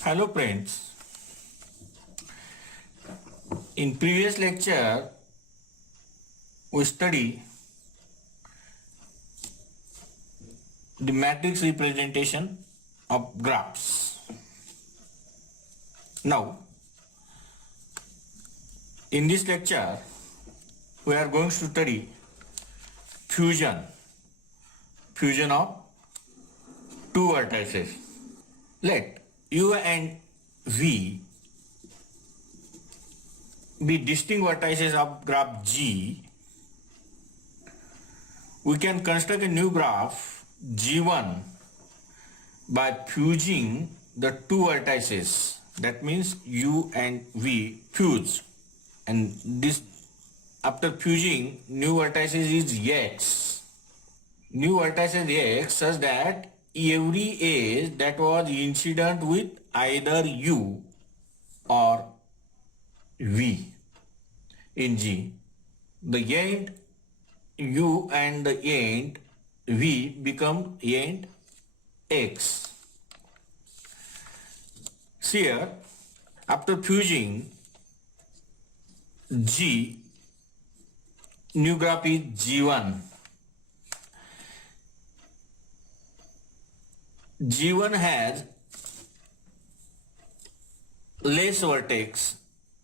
Hello friends, in previous lecture we study the matrix representation of graphs. Now in this lecture we are going to study fusion of two vertices. Let U and V be distinct vertices of graph G. We can construct a new graph G1 by fusing the two vertices. That means U and V fuse, and this after fusing new vertices is X. New vertices X such that every edge that was incident with either U or V in G, the end U and the end V become end X. Here, after fusing G, new graph is G1. G1 has less vertex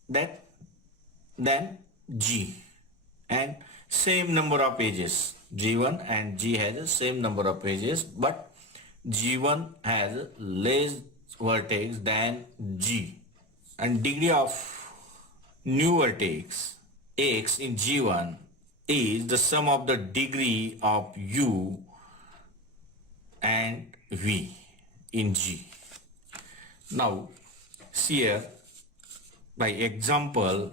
than G and same number of edges. G1 and G has the same number of edges, but G1 has less vertex than G, and degree of new vertex X in G1 is the sum of the degree of U and V in G. Now here by example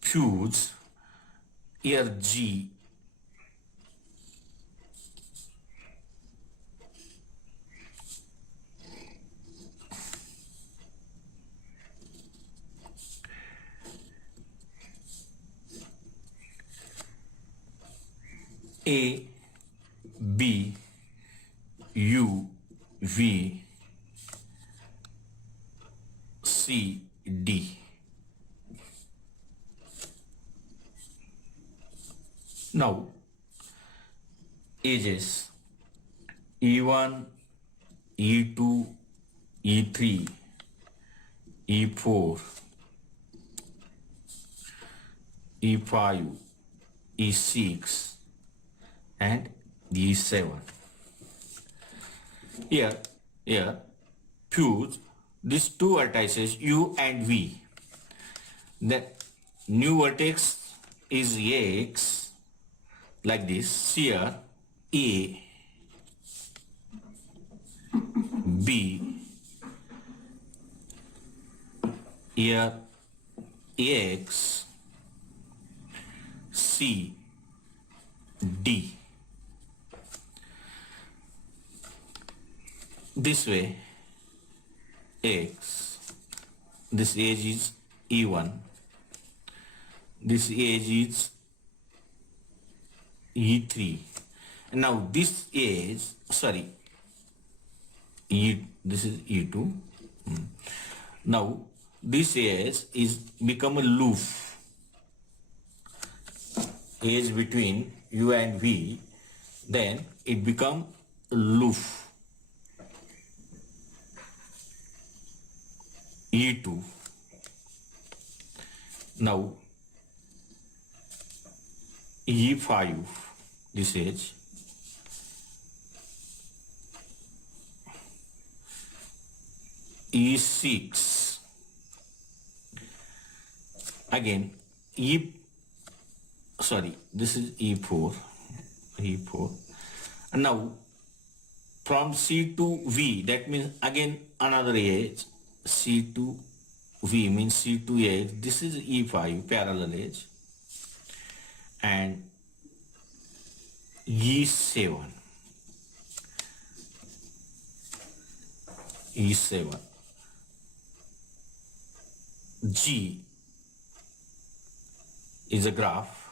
fuse here G A B U V C D. Now edges E1, E2, E3, E4, E5, E6 and E7. Here fuse these two vertices U and V. The new vertex is X like this. Here A, B, here X, C, D. This way X, this edge is E1, this edge is E3, and now this edge, this is E2. Now this edge is become a loop, edge between U and V, then it become a loop E2. Now E5, this edge, E6, again this is E4, and now from C to V, that means again another edge, C to V means C to edge, this is E5 parallel edge, and E7, G is a graph.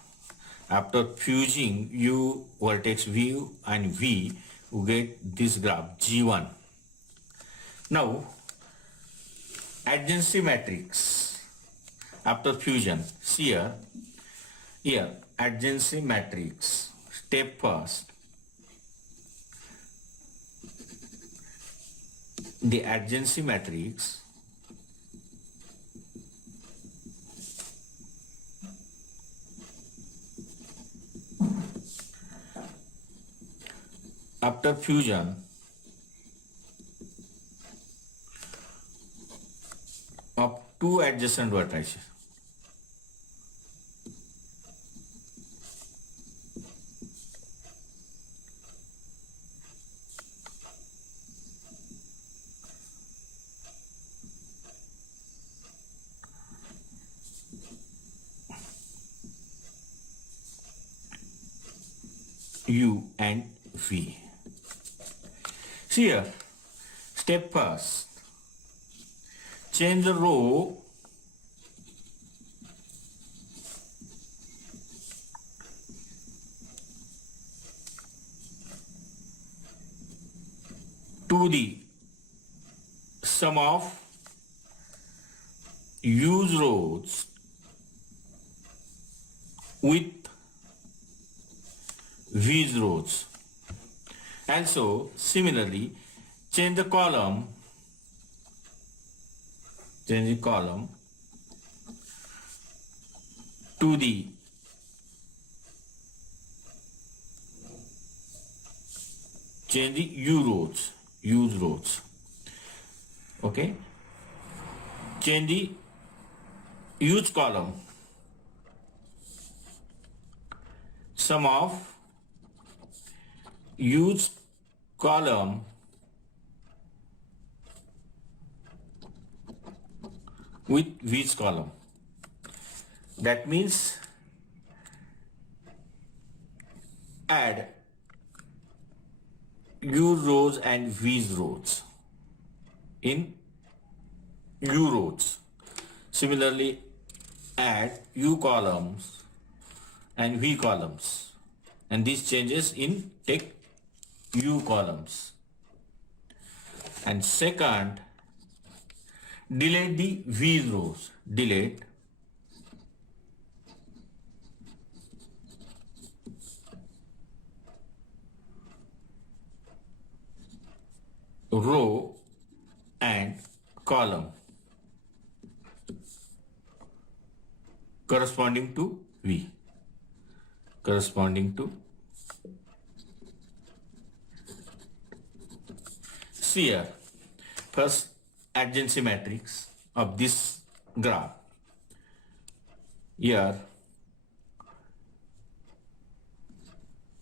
After fusing U vertex V and V, we get this graph G1. Now, adjacency matrix after fusion. See here adjacency matrix. Step first, the adjacency matrix after fusion of two adjacent vertices. U and V. See here, step first, change the row to the sum of U's rows with V's rows. And so similarly change the column to the U's rows. Okay, change the U's column, sum of U's column with V's column. That means add U rows and V's rows in U rows. Similarly, add U columns and V columns, and these changes in take U columns. And second, delete the V rows. Delete row and column corresponding to V. See here, first adjacency matrix of this graph. Here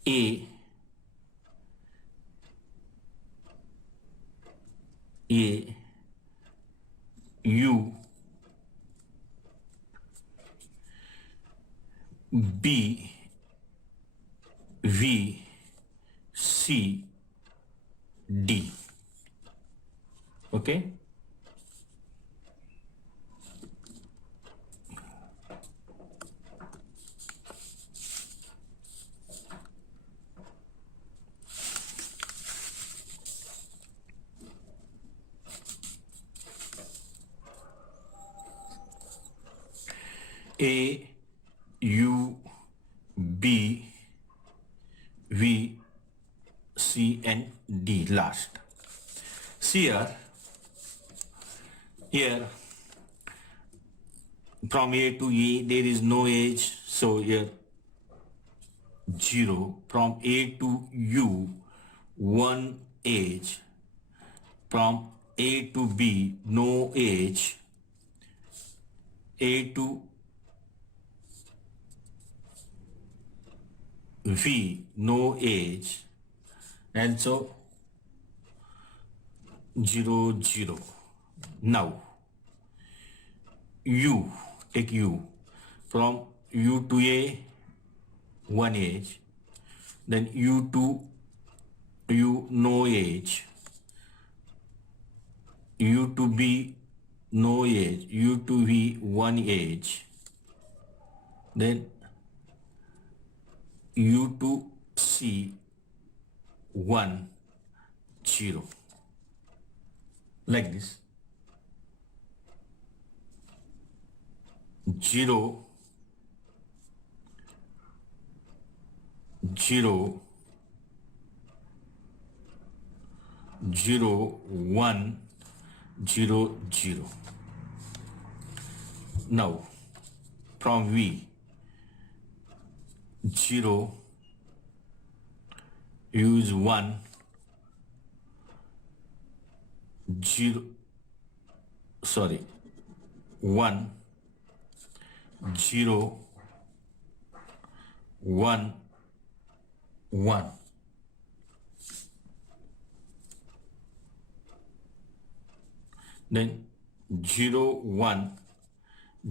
A, U, B, V, C, D. Okay, A, U, B, V, C and D last. See here from A to E there is no edge, so here 0. From A to U 1 edge. From A to B no edge. A to V no edge, and so 0 0. Now U, take U, from U to A 1 edge, then U to U no edge, U to B no edge, U to V 1 edge, then U to C 1 0. like this. 0, 0, 0, 1, 0, 0. Now from V, 0, use 1, 0, sorry, 1, 0, 1, 1. Then 0, 1,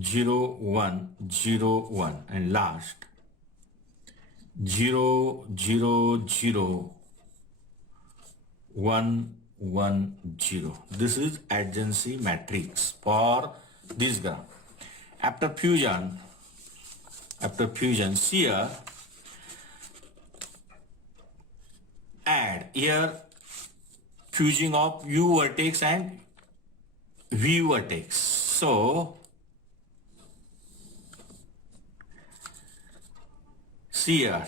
0, 1, 0, 1, and last 0, 0, 0, 1, 1, 0. This is adjacency matrix for this graph. After fusion, here add here fusing of U vertex and V vertex. So see here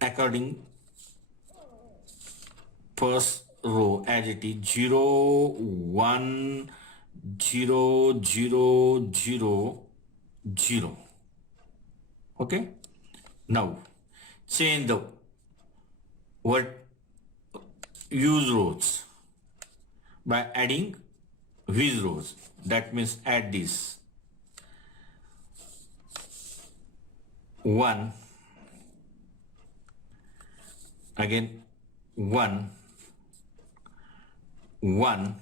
according first row as it is 0, 1, 0, 0, 0, 0. Okay. Now change the use rows by adding these rows. That means add this 1, again 1, 1,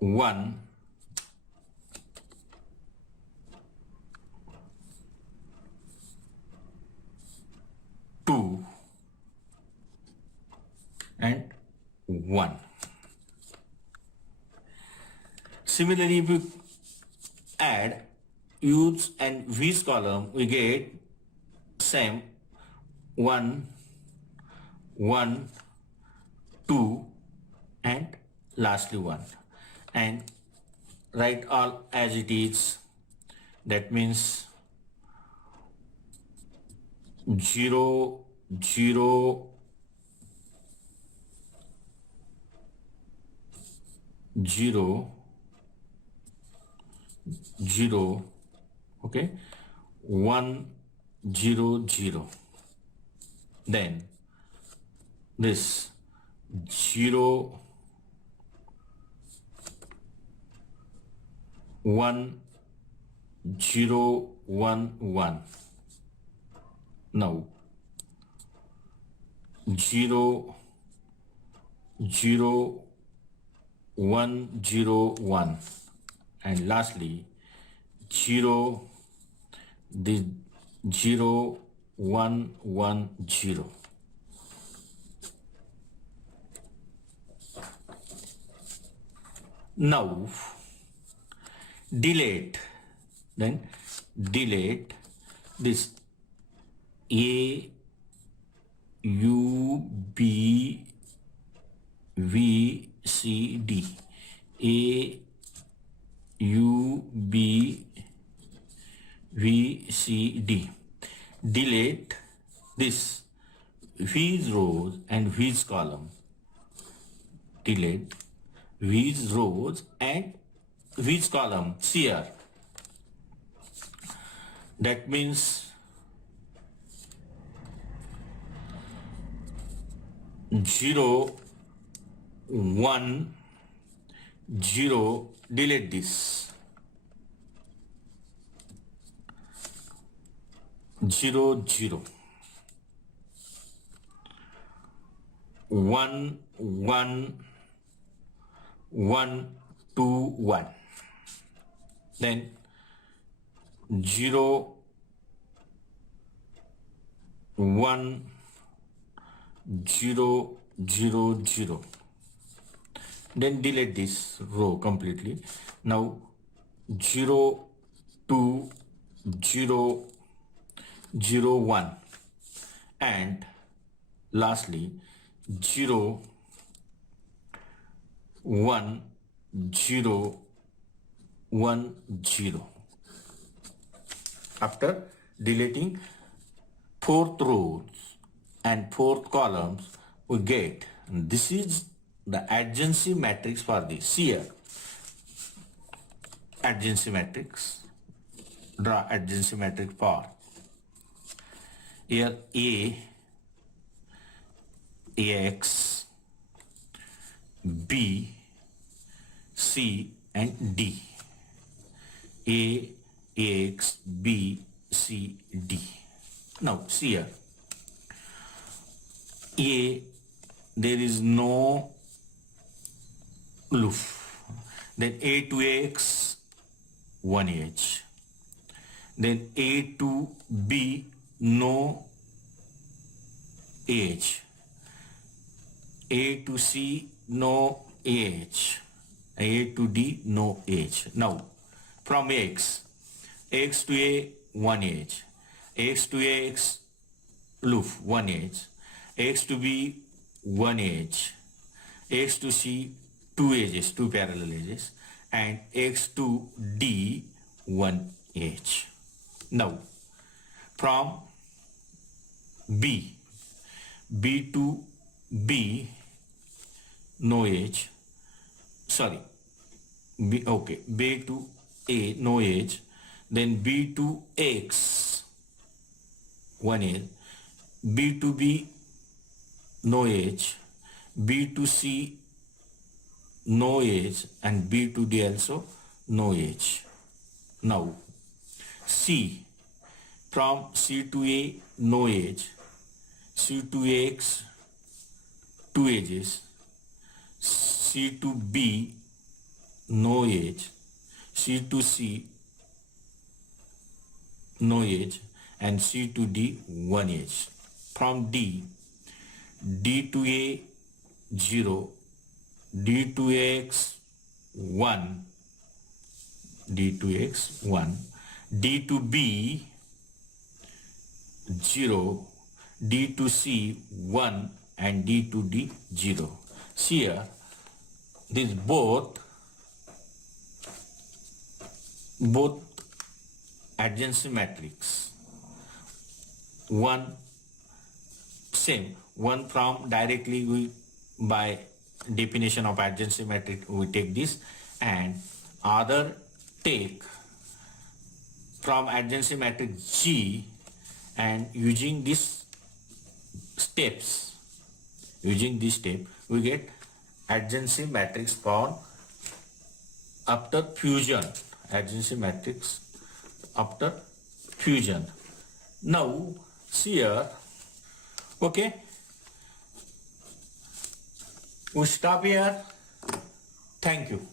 1, 2, and 1. Similarly, if we add U's and V's column, we get same 1, 1, 2, and lastly 1. And write all as it is. That means 0, 0, 0, 0, okay, 1, 0, 0. Then this 0, 1, 0, 1, 1. Now 0, 0, 1, 0, 1, and lastly 0, the 0, 1, 1, 0. Now delete, then delete this A, U, B, V, C, D. A, U, B, V, C, D. Delete this V's rows and V's column. Delete V's rows and V's column here. That means 0, 1, 0, delete this 0, 0, 1, 1, 1, 2, 1. Then 0, 1, 0, 0, 0. Then delete this row completely. Now 0, 2, 0, 0 1, and lastly 0 1 0 1 0. After deleting fourth rows and fourth columns, we get, this is the adjacency matrix for this. Here adjacency matrix, draw adjacency matrix for here Ax, B, C and D. Ax, B, C, D. Now see here, there is no loop. Then A to X 1 edge. Then A to B no edge. A to C no edge. A to D no edge. Now from X to A 1 edge, X to X loop 1 edge, X to B 1 edge, X to C 2 edges, 2 parallel edges, and X to D 1 edge. Now from B to B no edge, sorry, B to A no edge, then B to X 1 edge, B to B no edge, B to C no edge, and B to D also no edge. Now C, from C to A no edge, C to X 2 edges, C to B no edge, C to C no edge, and C to D 1 edge. From D to A 0, D to X 1, D to X 1, D to B 0, D to C 1, and D to D 0. See here, these both adjacency matrix, one same, one from directly we by definition of adjacency matrix we take this, and other take from adjacency matrix G, and using these steps, we get adjacency matrix found after fusion, adjacency matrix after fusion. Now see here, okay, we stop here. Thank you.